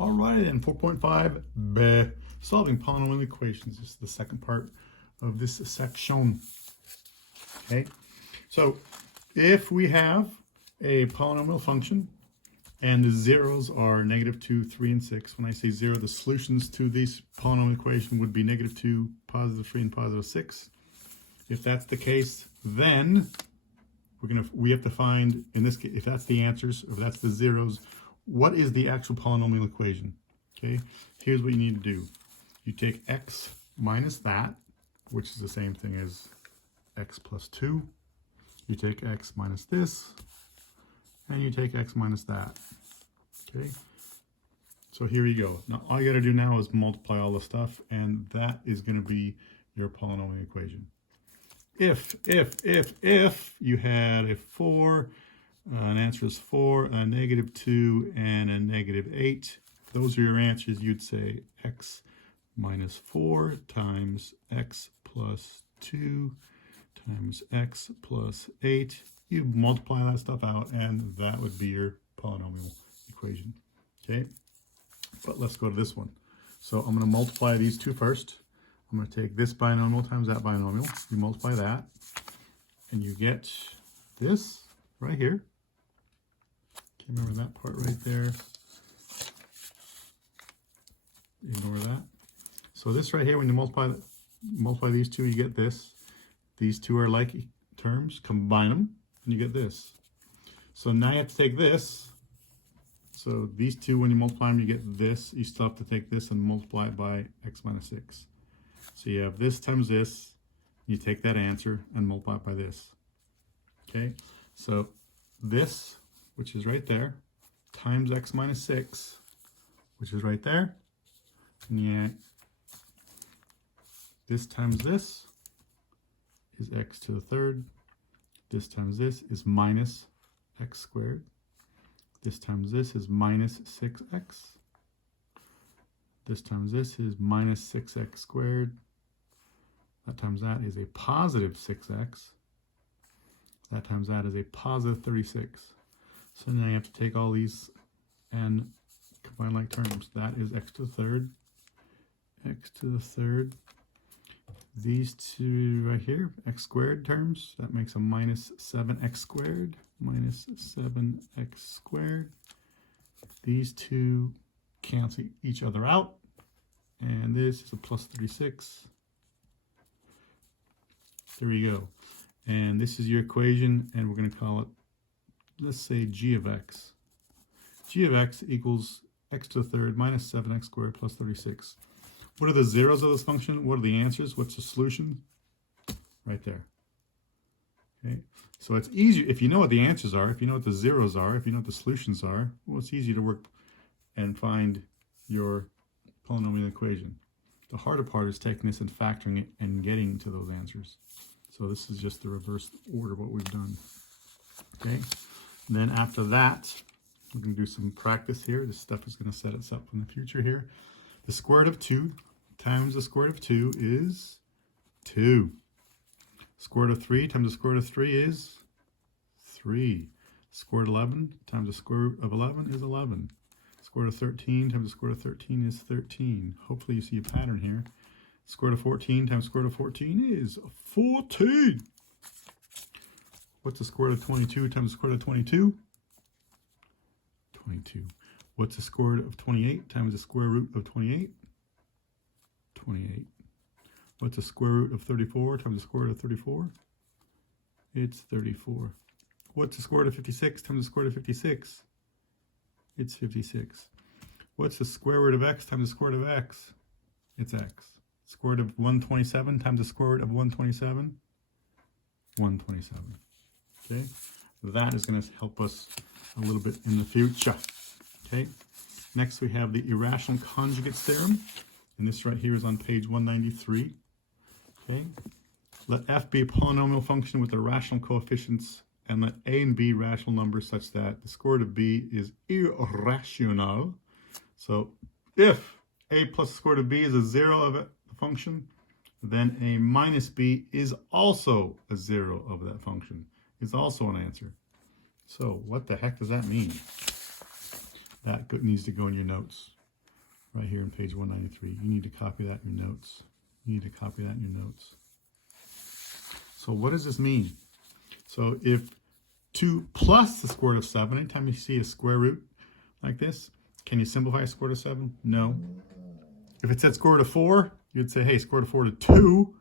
All right, and 4.5, solving polynomial equations. This is the second part of this section. Okay, so if we have a polynomial function and the zeros are -2, 3, and 6, when I say 0, the solutions to this polynomial equation would be -2, +3, and +6. If that's the case, then we have to find, in this case, if that's the answers, if that's the zeros, what is the actual polynomial equation? Okay, here's what you need to do. You take x minus that, which is the same thing as x plus 2. You take x minus this, and you take x minus that. Okay, so here you go. Now all you got to do now is multiply all the stuff, and that is going to be your polynomial equation. If you had a 4, an answer is 4, a -2, and a -8, if those are your answers, you'd say x minus 4 times x plus 2 times x plus 8. You multiply that stuff out, and that would be your polynomial equation. Okay, but let's go to this one. So I'm going to multiply these two first. I'm going to take this binomial times that binomial. You multiply that, and you get this right here. Okay, remember that part right there. Ignore that. So this right here, when you multiply these two, you get this. These two are like terms. Combine them, and you get this. So now you have to take this. So these two, when you multiply them, you get this. You still have to take this and multiply it by x minus 6. So you have this times this, you take that answer and multiply it by this. Okay, so this, which is right there, times x minus 6, which is right there, and yet this times this is x to the third, this times this is minus x squared, this times this is minus 6x, this times this is minus 6x squared. That times that is a positive 6x. That times that is a positive 36. So now you have to take all these and combine like terms. That is x to the third. X to the third. These two right here, x squared terms, that makes a minus 7x squared. Minus 7x squared. These two cancel each other out. And this is a plus 36. There you go. And this is your equation, and we're going to call it, let's say, g of x. G of x equals x to the third minus 7x squared plus 36. What are the zeros of this function? What are the answers? What's the solution? Right there. Okay, so it's easier if you know what the answers are, if you know what the zeros are, if you know what the solutions are. Well, it's easy to work and find your polynomial equation. The harder part is taking this and factoring it and getting to those answers. So this is just the reverse order of what we've done. Okay, and then after that, we're going to do some practice here. This stuff is going to set us up in the future here. The square root of 2 times the square root of 2 is 2. Square root of 3 times the square root of 3 is 3. Square root of 11 times the square root of 11 is 11. Square root of 13 times the square root of 13 is 13. Hopefully you see a pattern here. Square root of 14 times square root of 14 is 14. What's the square root of 22 times the square root of 22? 22. What's the square root of 28 times the square root of 28? 28. What's the square root of 34 times the square root of 34? It's 34. What's the square root of 56 times the square root of 56? It's 56. What's the square root of x times the square root of x? It's x. Square root of 127 times the square root of 127? 127. Okay? That is going to help us a little bit in the future. Okay? Next we have the irrational conjugates theorem. And this right here is on page 193. Okay? Let f be a polynomial function with irrational coefficients, and let a and b rational numbers such that the square root of b is irrational. So if a plus the square root of b is a 0 of the function, then a minus b is also a 0 of that function. It's also an answer. So what the heck does that mean? That needs to go in your notes. right here on page 193. You need to copy that in your notes. You need to copy that in your notes. So what does this mean? So if 2 plus the square root of 7, anytime you see a square root like this, can you simplify square root of 7? No. If it said square root of 4, you'd say, hey, square root of 4 to 2.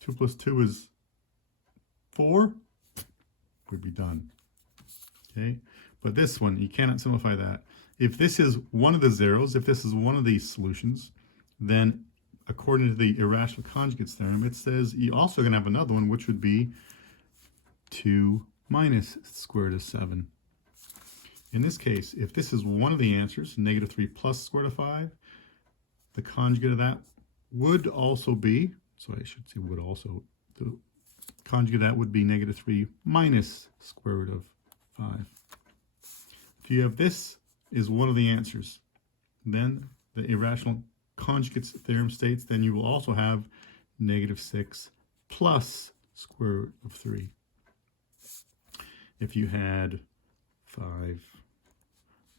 2 plus 2 is 4. We'd be done. Okay? But this one, you cannot simplify that. If this is one of the zeros, if this is one of these solutions, then according to the irrational conjugates theorem, it says you're also going to have another one, which would be 2 minus square root of 7. In this case, if this is one of the answers, negative 3 plus square root of 5, the conjugate of that would also be, so I should say would also, the conjugate of that would be negative 3 minus square root of 5. If you have this is one of the answers, then the irrational conjugates theorem states then you will also have negative 6 plus square root of 3. If you had 5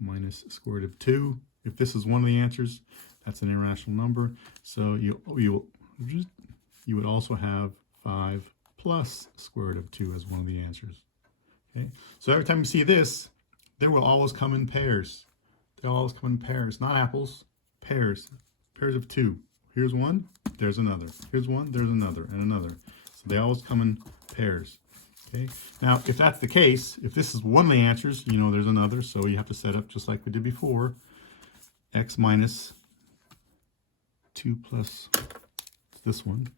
minus square root of 2, if this is one of the answers, that's an irrational number. So you would also have 5 plus square root of 2 as one of the answers. Okay, so every time you see this, they will always come in pairs. They'll always come in pairs, not apples, pairs. Pairs of 2. Here's one, there's another. Here's one, there's another, and another. So they always come in pairs. Okay. Now, if that's the case, if this is one of the answers, you know there's another, so you have to set up just like we did before. X minus 2 plus this one,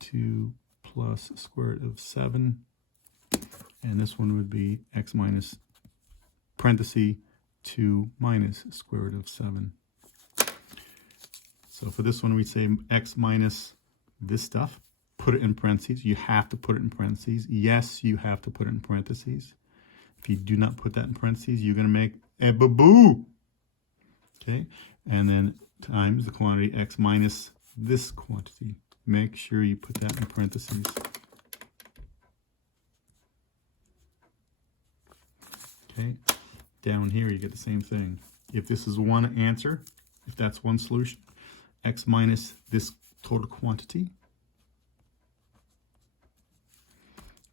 2 plus square root of 7, and this one would be x minus parenthesis 2 minus square root of 7. So for this one, we'd say x minus this stuff, put it in parentheses. You have to put it in parentheses. Yes, you have to put it in parentheses. If you do not put that in parentheses, you're going to make a boo-boo. Okay, and then times the quantity x minus this quantity. Make sure you put that in parentheses. Okay, down here you get the same thing. If this is one answer, if that's one solution, x minus this total quantity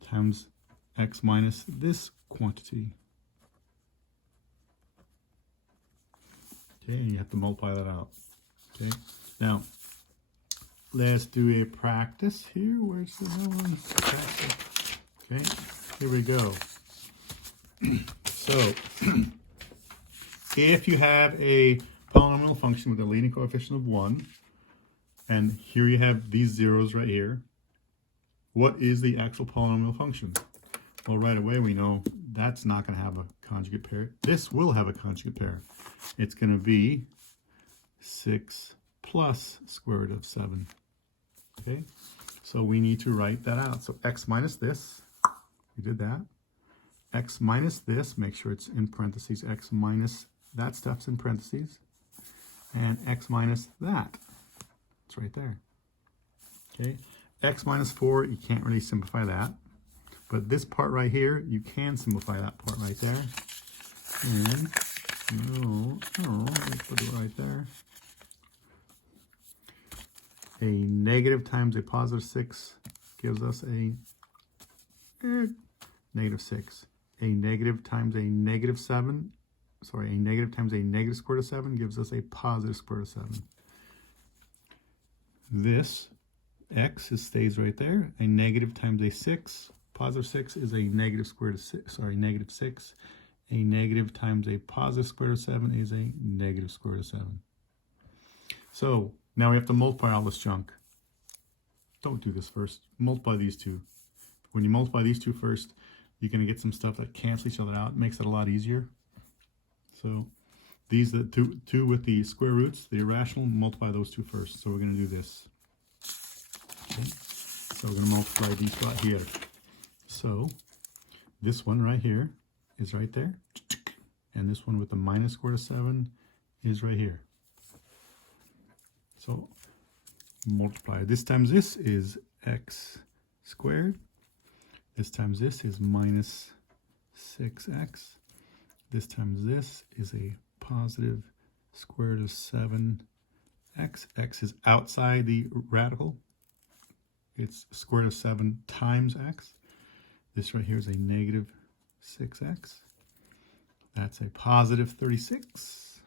times x minus this quantity. Okay, and you have to multiply that out. Okay, now let's do a practice here. Where's the one? Okay, here we go. So, if you have a polynomial function with a leading coefficient of 1, and here you have these zeros right here, what is the actual polynomial function? Well, right away we know that's not going to have a conjugate pair. This will have a conjugate pair. It's going to be 6 plus square root of 7. Okay, so we need to write that out. So x minus this, we did that. X minus this, make sure it's in parentheses. X minus that stuff's in parentheses. And x minus that. It's right there. Okay, x minus 4, you can't really simplify that. But this part right here, you can simplify that part right there. And, let's put it right there. A negative times a positive 6 gives us a negative 6. A negative times a negative 7, a negative times a negative square root of 7 gives us a positive square root of 7. This x stays right there. A negative times a 6, positive 6 is a negative square root of 6, negative 6. A negative times a positive square root of 7 is a negative square root of 7. So now we have to multiply all this junk. Don't do this first. Multiply these two. When you multiply these two first, you're going to get some stuff that cancel each other out. It makes it a lot easier. So these are the two with the square roots, the irrational, multiply those two first. So we're going to do this. Okay. So we're going to multiply these right here. So this one right here is right there. And this one with the minus square root of 7 is right here. So multiply. This times this is x squared. This times this is minus 6x. This times this is a positive square root of 7 x. X is outside the radical. It's square root of 7 times x. This right here is a negative 6x. That's a positive 36.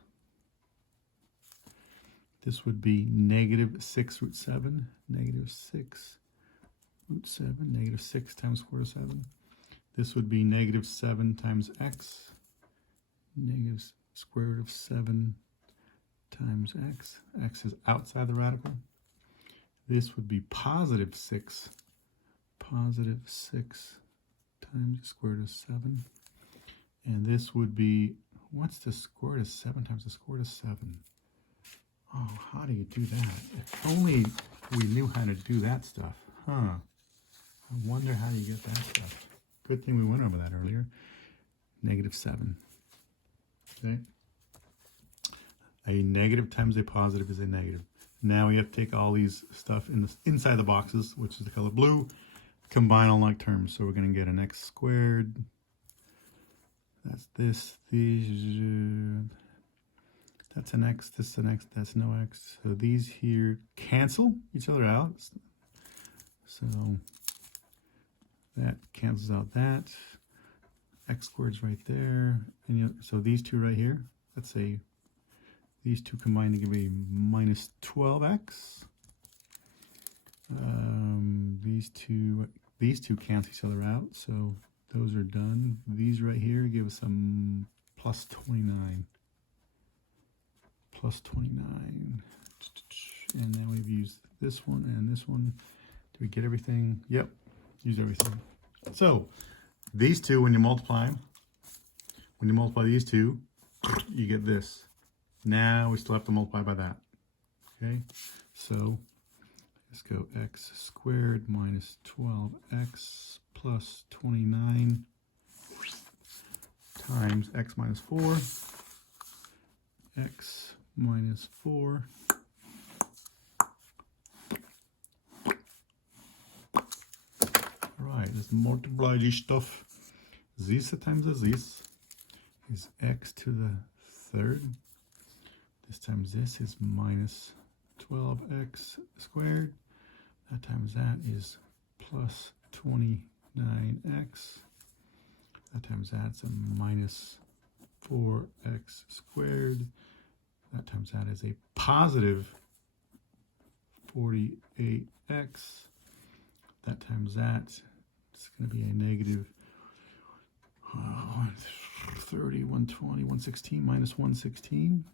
This would be negative 6 root 7. Negative 6 root 7. Negative 6 times square root of 7. This would be negative 7 times x. Negative square root of 7 times x. X is outside the radical. This would be positive 6. Positive 6 times the square root of 7. And this would be, what's the square root of 7 times the square root of 7? Oh, how do you do that? If only we knew how to do that stuff. Huh. I wonder how you get that stuff. Good thing we went over that earlier. Negative 7. Okay. A negative times a positive is a negative. Now we have to take all these stuff inside the boxes, which is the color blue, combine all like terms. So we're going to get an x squared. That's this. That's an x. This is an x. That's no x. So these here cancel each other out. So that cancels out that. X squared's right there. And so these two right here, let's say these two combined to give a minus 12x. These two cancel each other out, so those are done. These right here give us some plus 29. Plus 29. And then we've used this one and this one. Do we get everything? Yep, use everything. So these two, when you multiply these two, you get this. Now we still have to multiply by that. Okay, so let's go x squared minus 12x plus 29 times x minus 4. X minus 4. Right, let's multiply this stuff. This times this is x to the third. This times this is minus 12x squared. That times that is plus 29x. That times that's a minus 4x squared. That times that is a positive 48x. That times that, it's going to be a negative 130, 120, 116 minus 116.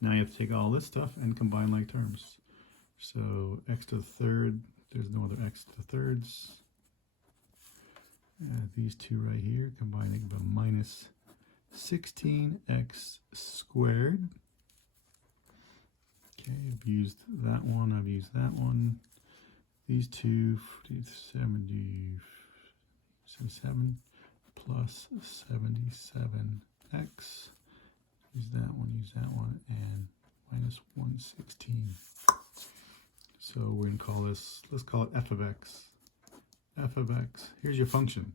Now you have to take all this stuff and combine like terms. So x to the third, there's no other x to the thirds. These two right here combining about minus 16x squared. Okay, I've used that one, I've used that one. These two, 77 plus 77x. Use that one, and minus 116. So we're going to call this, let's call it f of x. F of x, here's your function.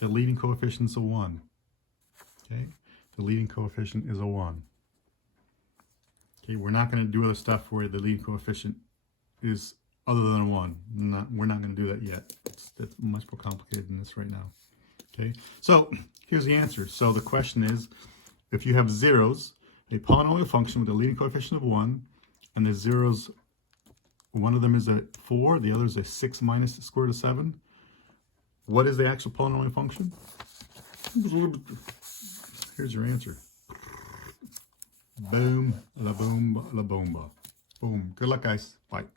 The leading coefficient is a 1. Okay, the leading coefficient is a 1. Okay, we're not going to do other stuff where the leading coefficient is other than a 1. We're not going to do that yet. That's much more complicated than this right now. Okay, so here's the answer. So the question is, if you have zeros, a polynomial function with a leading coefficient of 1, and the zeros, one of them is a 4, the other is a 6 minus the square root of 7, what is the actual polynomial function? Here's your answer. Boom, la boom, la bomba. Boom. Good luck, guys. Bye.